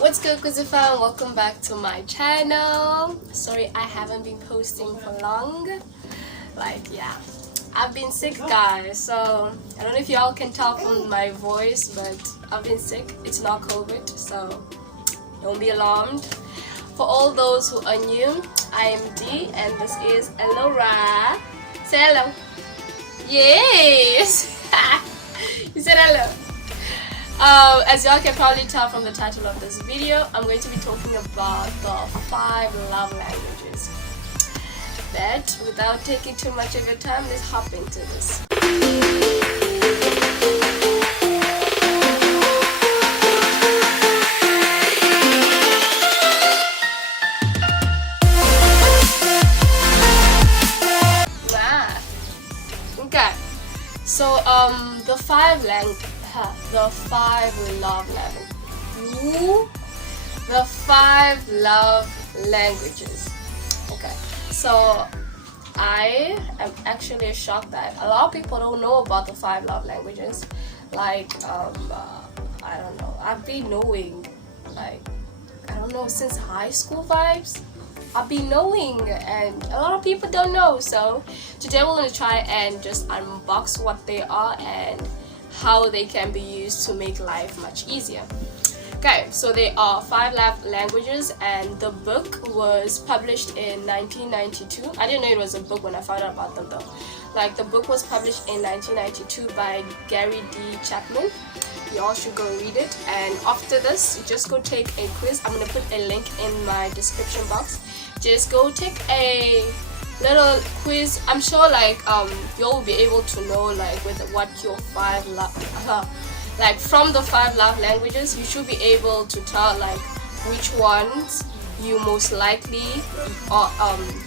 What's good, Kwizzy fam? Welcome back to my channel. Sorry I haven't been posting for long. I've been sick, guys, so I don't know if y'all can tell from my voice, but I've been sick. It's not COVID, so don't be alarmed. For all those who are new, I am Dee and this is Elora. Say hello. Yes. You said hello. As y'all can probably tell from the title of this video, I'm going to be talking about the 5 love languages. But without taking too much of your time, let's hop into this. Okay, so the 5 love languages. The 5 love languages. Okay, so I am actually shocked that a lot of people don't know about the 5 love languages. I don't know. I've been knowing, since high school vibes. I've been knowing, and a lot of people don't know. So today we're gonna try and just unbox what they are and how they can be used to make life much easier. Okay, so they are 5 love languages, and the book was published in 1992. I didn't know it was a book when I found out about them though. The book was published in 1992 by Gary D. Chapman. Y'all should go read it, and after this just go take a quiz. I'm gonna put a link in my description box. Just go take a little quiz. I'm sure you'll be able to know with what your 5 love from the 5 love languages, you should be able to tell which ones you most likely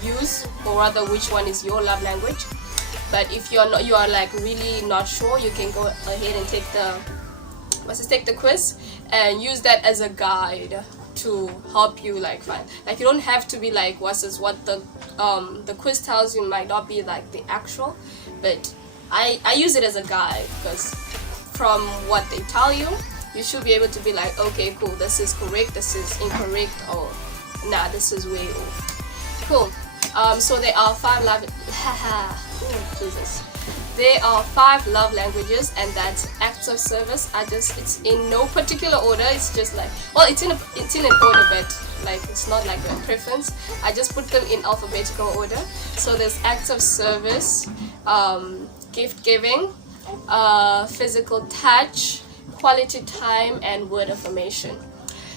use, or rather which one is your love language. But if you are really not sure, you can go ahead and take the quiz and use that as a guide to help you find. You don't have to be what the quiz tells you might not be the actual, but I use it as a guide, because from what they tell you, you should be able to be okay, cool, this is correct, this is incorrect, or nah, this is way off. Cool. So there are 5 love There are 5 love languages, and that's acts of service. It's in no particular order. It's just it's in an order, but it's not a preference. I just put them in alphabetical order. So there's acts of service, gift giving, physical touch, quality time, and word affirmation.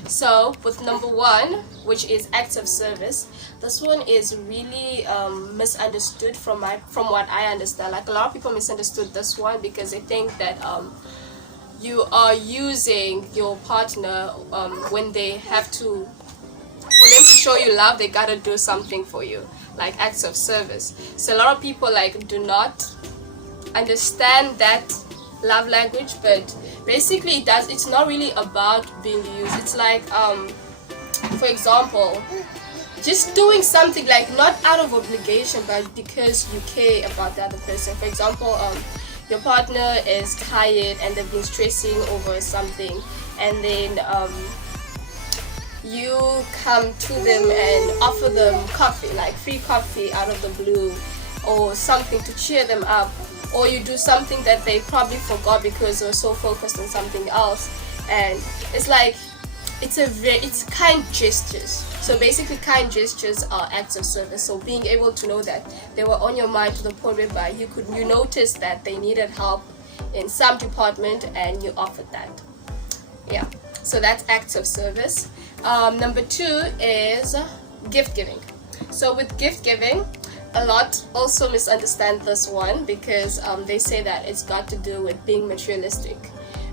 So with number 1, which is acts of service, this one is really misunderstood from what I understand. A lot of people misunderstood this one because they think that you are using your partner when they have to, for them to show you love, they gotta do something for you, acts of service. So a lot of people do not understand that love language, but basically it's not really about being used. It's for example, just doing something not out of obligation, but because you care about the other person. For example, your partner is tired and they've been stressing over something, and then you come to them and offer them coffee, free coffee out of the blue, or something to cheer them up. Or you do something that they probably forgot because they're so focused on something else, and it's it's kind gestures. So basically, kind gestures are acts of service. So being able to know that they were on your mind to the point whereby you noticed that they needed help in some department and you offered that. Yeah, so that's acts of service. Number 2 is gift giving. So with gift giving, a lot also misunderstand this one because they say that it's got to do with being materialistic,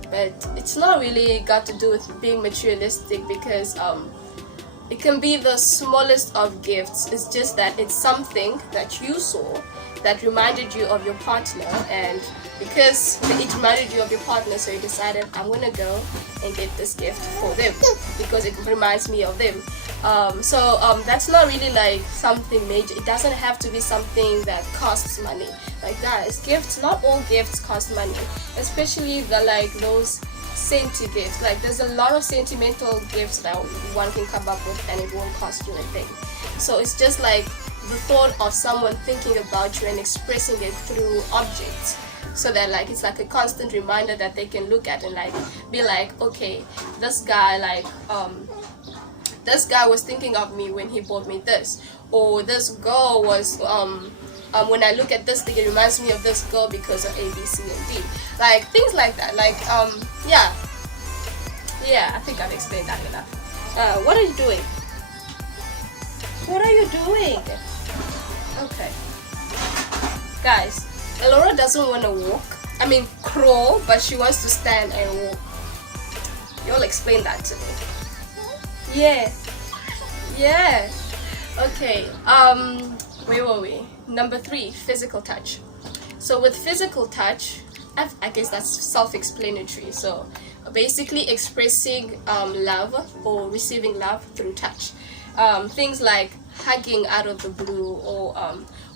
but it's not really got to do with being materialistic, because it can be the smallest of gifts. It's just that it's something that you saw that reminded you of your partner, and because it reminded you of your partner, so you decided, I'm gonna go and get this gift for them because it reminds me of them. That's not really something major. It doesn't have to be something that costs money. Guys, gifts, not all gifts cost money, especially the those senti gifts. Like there's a lot of sentimental gifts that one can come up with, and it won't cost you a thing. So it's just like the thought of someone thinking about you and expressing it through objects, so that like it's like a constant reminder that they can look at and like be like, okay, this guy was thinking of me when he bought me this, or this girl was when I look at this thing, it reminds me of this girl because of A, B, C, and D. Like things like that. Like yeah, I think I've explained that enough. What are you doing? What are you doing? Okay, guys, Elora doesn't want to crawl, but she wants to stand and walk. You'll explain that to me. Yeah. Okay, where were we? Number 3, physical touch. So with physical touch, I guess that's self-explanatory. So basically expressing love or receiving love through touch. Things like hugging out of the blue, or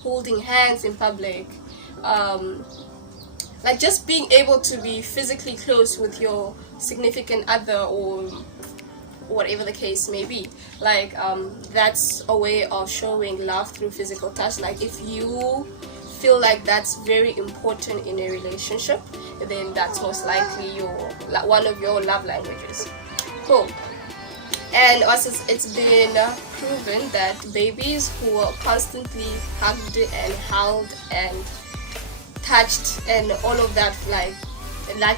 holding hands in public, like just being able to be physically close with your significant other, or whatever the case may be. Like that's a way of showing love through physical touch. Like if you feel like that's very important in a relationship, then that's most likely one of your love languages. Cool. And also it's been proven that babies who are constantly hugged and held and touched and all of that, like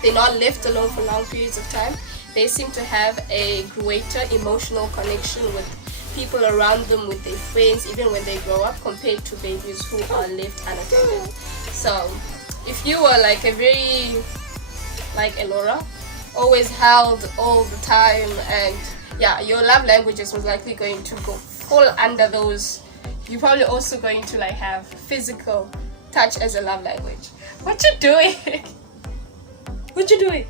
they're not left alone for long periods of time, they seem to have a greater emotional connection with people around them, with their friends, even when they grow up, compared to babies who are left unattended. So if you were like a very like Elora, always held all the time, and yeah, your love languages was likely going to fall under those. You're probably also going to like have physical touch as a love language. What you doing? What you doing?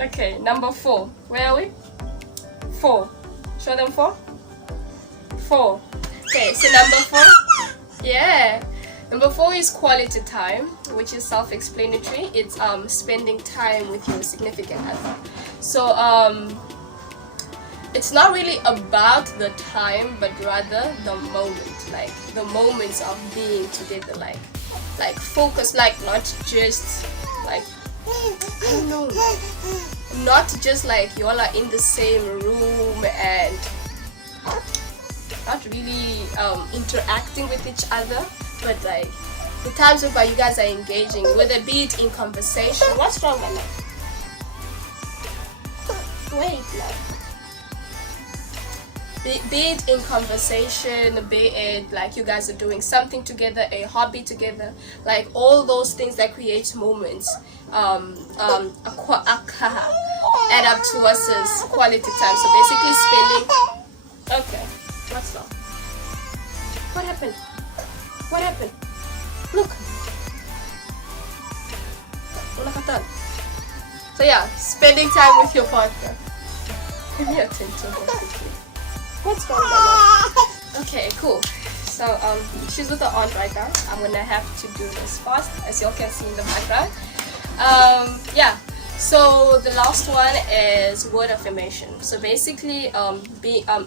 Okay, number 4. Where are we? 4. Show them 4. 4. Okay, so number 4. Yeah. Number 4 is quality time, which is self-explanatory. It's spending time with your significant other. So it's not really about the time, but rather the moment, like the moments of being together, like focus, like not just like, I don't know, not just like you all are in the same room and not really interacting with each other, but like the times whereby you guys are engaging, whether be it in conversation. What's wrong, my love? Wait, love. Be it in conversation, be it like you guys are doing something together, a hobby together, like all those things that create moments add up to us as quality time. So basically spending. Okay, what's wrong? What happened? What happened? Look. So yeah, spending time with your partner. Give me attention quickly. What's wrong, Deborah? Okay, cool. So she's with her aunt right now. I'm gonna have to do this fast, as y'all can see in the background. Yeah. So the last one is word affirmation. So basically,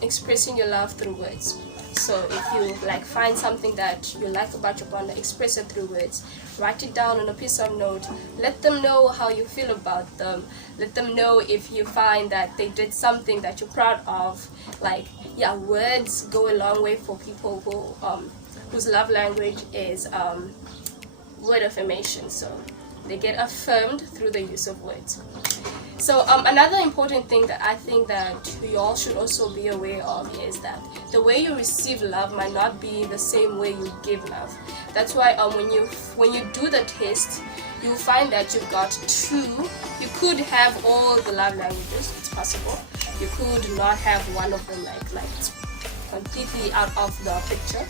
expressing your love through words. So if you like find something that you like about your partner, express it through words. Write it down on a piece of note. Let them know how you feel about them. Let them know if you find that they did something that you're proud of. Like, yeah, words go a long way for people who whose love language is word affirmation. So they get affirmed through the use of words. So another important thing that I think that you all should also be aware of is that the way you receive love might not be the same way you give love. That's why when you do the test, you'll find that you've got 2. You could have all the love languages. It's possible. You could not have one of them, like it's completely out of the picture.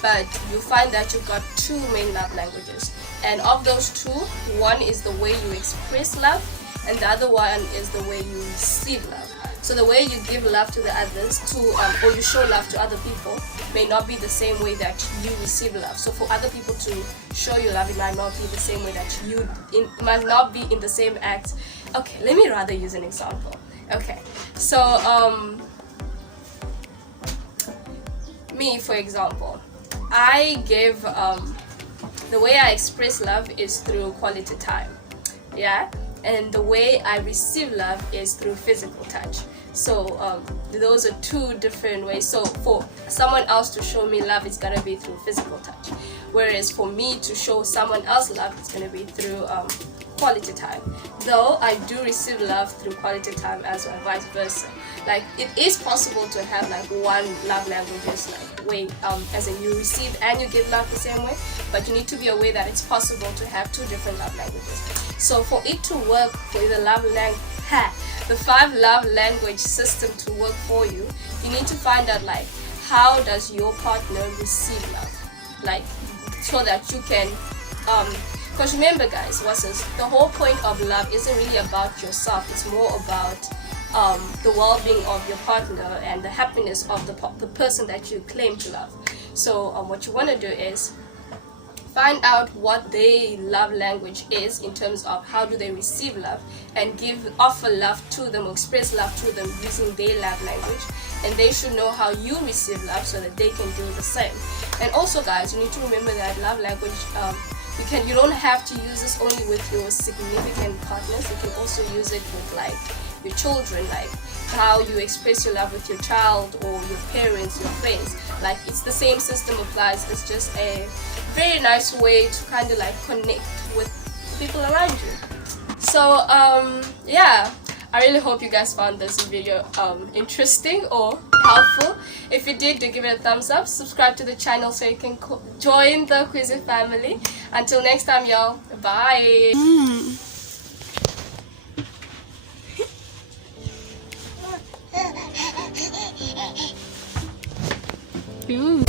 But you find that you've got 2 main love languages, and of those 2, one is the way you express love, and the other one is the way you receive love. So the way you give love to the others, or you show love to other people, may not be the same way that you receive love. So for other people to show you love, it might not be the same way that might not be in the same act. Okay, let me rather use an example. Okay, so me, for example, I give the way I express love is through quality time, yeah, and the way I receive love is through physical touch. So those are two different ways. So for someone else to show me love, it's gonna be through physical touch, whereas for me to show someone else love, it's gonna be through quality time. Though I do receive love through quality time as well, vice versa. Like, it is possible to have like one love languages, like way as in you receive and you give love the same way, but you need to be aware that it's possible to have two different love languages. So for it to work, for the 5 love language system to work for you, you need to find out like how does your partner receive love, like, so that you can because remember guys, the whole point of love isn't really about yourself. It's more about the well-being of your partner and the happiness of the person that you claim to love. So what you want to do is find out what their love language is in terms of how do they receive love, and offer love to them, or express love to them using their love language, and they should know how you receive love so that they can do the same. And also guys, you need to remember that love language, you don't have to use this only with your significant partners. You can also use it with like your children, like how you express your love with your child or your parents, your friends. Like, it's the same system applies. It's just a very nice way to kind of like connect with people around you. So yeah, I really hope you guys found this video interesting or helpful. If you did, do give it a thumbs up, subscribe to the channel so you can join the Kwizzy family. Until next time, y'all, bye. Ooh.